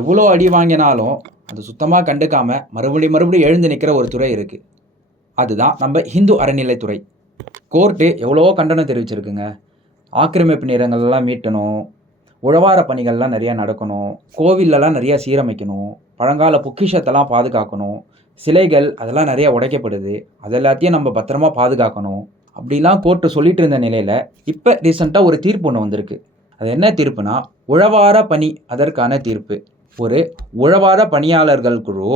எவ்வளோ அடி வாங்கினாலும் அது சுத்தமாக கண்டுக்காம மறுபடியும் எழுந்து நிற்கிற ஒரு துறை இருக்குது. அதுதான் நம்ம இந்து அறநிலைத்துறை. கோர்ட்டு எவ்வளோ கண்டனம் தெரிவிச்சிருக்குங்க. ஆக்கிரமிப்பு நிலங்கள்லாம் மீட்டணும், உழவார பணிகள்லாம் நிறையா நடக்கணும், கோவிலெல்லாம் நிறையா சீரமைக்கணும், பழங்கால பொக்கிஷத்தெல்லாம் பாதுகாக்கணும், சிலைகள் அதெல்லாம் நிறையா உடைக்கப்படுது, அது எல்லாத்தையும் நம்ம பத்திரமா பாதுகாக்கணும் அப்படிலாம் கோர்ட்டு சொல்லிட்டு இருந்த நிலையில் இப்போ ரீசெண்டாக ஒரு தீர்ப்பு ஒன்று வந்திருக்கு. அது என்ன தீர்ப்புனா, உழவார பணி அதற்கான தீர்ப்பு. ஒரு உழவார பணியாளர்கள் குழு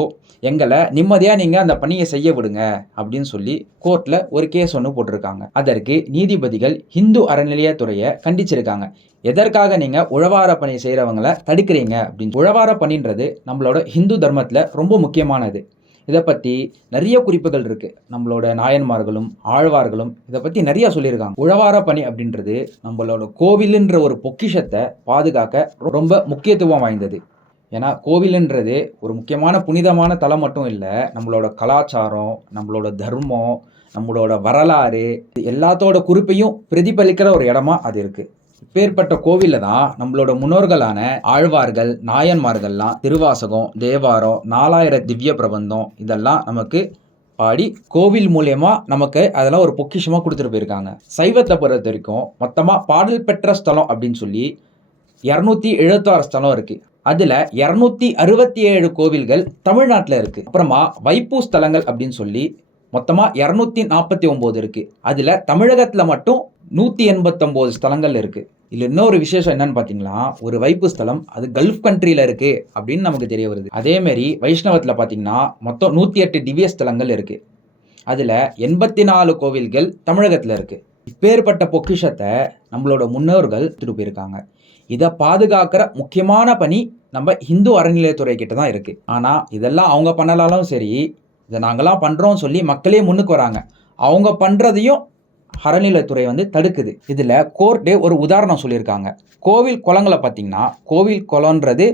எங்களை நிம்மதியாக நீங்கள் அந்த பணியை செய்ய விடுங்க அப்படின்னு சொல்லி கோர்ட்டில் ஒரு கேஸ் ஒன்று போட்டிருக்காங்க. அதற்கு நீதிபதிகள் இந்து அறநிலையத்துறையை கண்டிச்சிருக்காங்க. எதற்காக நீங்கள் உழவார பணி செய்கிறவங்களை தடுக்கிறீங்க அப்படின்னு. உழவார பணின்றது நம்மளோட ஹிந்து தர்மத்தில் ரொம்ப முக்கியமானது. இதை பற்றி நிறைய குறிப்புகள் இருக்குது. நம்மளோட நாயன்மார்களும் ஆழ்வார்களும் இதை பற்றி நிறையா சொல்லியிருக்காங்க. உழவார பணி அப்படின்றது நம்மளோட கோவிலுன்ற ஒரு பொக்கிஷத்தை பாதுகாக்க ரொம்ப முக்கியத்துவம் வாய்ந்தது. ஏன்னா கோவிலுன்றது ஒரு முக்கியமான புனிதமான தலம் மட்டும் இல்லை, நம்மளோட கலாச்சாரம், நம்மளோட தர்மம், நம்மளோட வரலாறு எல்லாத்தோட குறிப்பையும் பிரதிபலிக்கிற ஒரு இடமா அது இருக்குது. இப்பேற்பட்ட கோவிலில் தான் நம்மளோட முன்னோர்களான ஆழ்வார்கள் நாயன்மார்கள்லாம் திருவாசகம், தேவாரம், 4000 திவ்ய பிரபந்தம் இதெல்லாம் நமக்கு பாடி கோவில் மூலயமா நமக்கு அதெல்லாம் ஒரு பொக்கிஷமாக கொடுத்துட்டு போயிருக்காங்க. சைவத்தை பொறுத்த வரைக்கும் மொத்தமாக பாடல் பெற்ற ஸ்தலம் அப்படின்னு சொல்லி 276 ஸ்தலம் இருக்குது. அதில் 267 கோவில்கள் தமிழ்நாட்டில் இருக்குது. அப்புறமா வைப்பு ஸ்தலங்கள் அப்படின்னு சொல்லி மொத்தமாக 249 இருக்குது. அதில் தமிழகத்தில் மட்டும் 189 ஸ்தலங்கள் இருக்குது. இதில் இன்னொரு விசேஷம் என்னன்னு பார்த்தீங்கன்னா, ஒரு வைப்பு ஸ்தலம் அது கல்ஃப் கண்ட்ரியில் இருக்குது அப்படின்னு நமக்கு தெரிய வருது. அதேமாரி வைஷ்ணவத்தில் பார்த்தீங்கன்னா மொத்தம் 108 திவ்ய ஸ்தலங்கள் இருக்குது. அதில் 84 கோவில்கள் தமிழகத்தில் இருக்குது. இப்பேற்பட்ட பொக்கிஷத்தை நம்மளோட முன்னோர்கள் எடுத்துட்டு போயிருக்காங்க. இதை பாதுகாக்கிற முக்கியமான பணி நம்ம இந்து அறநிலையத்துறை கிட்ட தான் இருக்குது. ஆனால் இதெல்லாம் அவங்க பண்ணலாலும் சரி, இதை நாங்களாம் பண்ணுறோம்னு சொல்லி மக்களே முன்னுக்கு வராங்க. அவங்க பண்ணுறதையும் அறநிலையத்துறை தடுக்குது. இதில் கோர்ட்டே ஒரு உதாரணம் சொல்லியிருக்காங்க. கோவில் குளங்களை பார்த்தீங்கன்னா, கோவில் குளம்ன்றது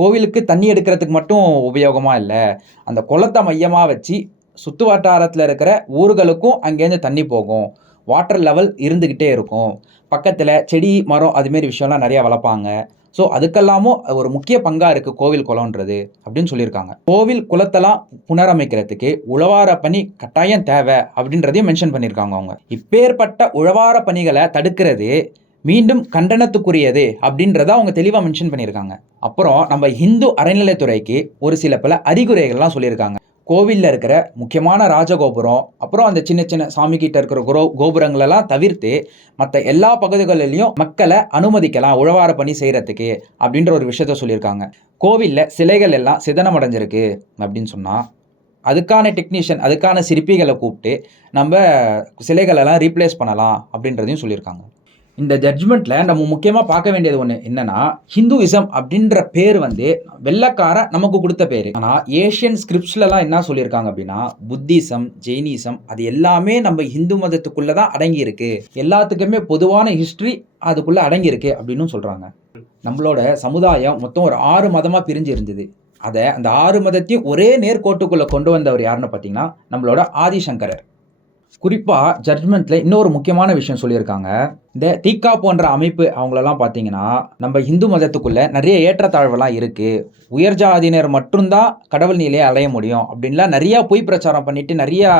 கோவிலுக்கு தண்ணி எடுக்கிறதுக்கு மட்டும் உபயோகமாக இல்லை, அந்த குளத்தை மையமாக வச்சு சுற்று வட்டாரத்தில் இருக்கிற ஊர்களுக்கும் அங்கேருந்து தண்ணி போகும், வாட்டர் லெவல் இருந்துக்கிட்டே இருக்கும், பக்கத்தில் செடி மரம் அதுமாரி விஷயம்லாம் நிறையா வளர்ப்பாங்க. ஸோ அதுக்கெல்லாமும் ஒரு முக்கிய பங்காக இருக்குது கோவில் குளம்ன்றது அப்படின்னு சொல்லியிருக்காங்க. கோவில் குளத்தெல்லாம் புனரமைக்கிறதுக்கு உழவார பணி கட்டாயம் தேவை அப்படின்றதையும் மென்ஷன் பண்ணியிருக்காங்க அவங்க. இப்பேற்பட்ட உழவார பணிகளை தடுக்கிறது மீண்டும் கண்டனத்துக்குரியது அப்படின்றத அவங்க தெளிவாக மென்ஷன் பண்ணியிருக்காங்க. அப்புறம் நம்ம இந்து அறநிலையத்துறைக்கு ஒரு சில பல அறிகுறைகள்லாம் சொல்லியிருக்காங்க. கோவிலில் இருக்கிற முக்கியமான ராஜகோபுரம், அப்புறம் அந்த சின்ன சின்ன சாமி கிட்ட இருக்கிற கோபுரங்களெல்லாம் தவிர்த்து மற்ற எல்லா பகுதிகளிலையும் மக்களை அனுமதிக்கலாம் உழவார பணி செய்கிறதுக்கு அப்படின்ற ஒரு விஷயத்த சொல்லியிருக்காங்க. கோவிலில் சிலைகள் எல்லாம் சிதனம் அடைஞ்சிருக்கு அப்படின்னு சொன்னால் அதுக்கான டெக்னீஷியன், அதுக்கான சிற்பிகளை கூப்பிட்டு நம்ம சிலைகளெல்லாம் ரீப்ளேஸ் பண்ணலாம் அப்படின்றதையும் சொல்லியிருக்காங்க. இந்த ஜட்ஜ்மெண்ட்டில் நம்ம முக்கியமாக பார்க்க வேண்டியது ஒன்று என்னென்னா, ஹிந்துவிசம் அப்படின்ற பேர் வெள்ளைக்கார நமக்கு கொடுத்த பேர். ஆனால் ஏஷியன் ஸ்கிரிப்ட்ஸ்லாம் என்ன சொல்லியிருக்காங்க அப்படின்னா, புத்திசம், ஜெயினிசம் அது எல்லாமே நம்ம ஹிந்து மதத்துக்குள்ளே தான் அடங்கியிருக்கு, எல்லாத்துக்குமே பொதுவான ஹிஸ்ட்ரி அதுக்குள்ளே அடங்கியிருக்கு அப்படின்னு சொல்கிறாங்க. நம்மளோட சமுதாயம் மொத்தம் ஒரு 6 மதமாக பிரிஞ்சு இருந்தது. அதை அந்த 6 மதத்தையும் ஒரே நேர்கோட்டுக்குள்ளே கொண்டு வந்தவர் யாருன்னு பார்த்தீங்கன்னா நம்மளோட ஆதிசங்கரர். குறிப்பாக ஜட்ஜ்மெண்ட்டில் இன்னொரு முக்கியமான விஷயம் சொல்லியிருக்காங்க. இந்த தீக்கா போன்ற அமைப்பு அவங்களெல்லாம் பார்த்தீங்கன்னா நம்ம இந்து மதத்துக்குள்ளே நிறைய ஏற்றத்தாழ்வெல்லாம் இருக்குது, உயர் ஜாதியினர் மட்டும்தான் கடவுள் நிலையை அடைய முடியும் அப்படின்லாம் நிறையா பொய் பிரச்சாரம் பண்ணிட்டு நிறையா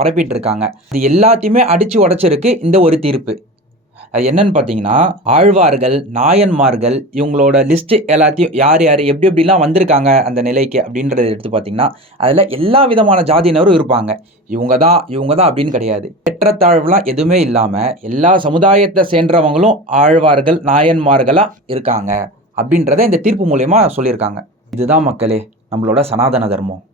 பரப்பிட்டு இருக்காங்க. இது எல்லாத்தையுமே அடித்து உடைச்சிருக்கு இந்த ஒரு தீர்ப்பு. அது என்னன்னு பார்த்தீங்கன்னா, ஆழ்வார்கள் நாயன்மார்கள் இவங்களோட லிஸ்ட்டு எல்லாத்தையும் யார் யார் எப்படி எப்படிலாம் வந்திருக்காங்க அந்த நிலைக்கு அப்படின்றத எடுத்து பார்த்தீங்கன்னா அதில் எல்லா விதமான ஜாதியினரும் இருப்பாங்க. இவங்க தான் அப்படின்னு கிடையாது. ஏற்றத்தாழ்வுலாம் எதுவுமே இல்லாமல் எல்லா சமுதாயத்தை சேர்ந்தவங்களும் ஆழ்வார்கள் நாயன்மார்களாக இருக்காங்க அப்படின்றத இந்த தீர்ப்பு மூலயமா சொல்லியிருக்காங்க. இதுதான் மக்களே நம்மளோட சனாதன தர்மம்.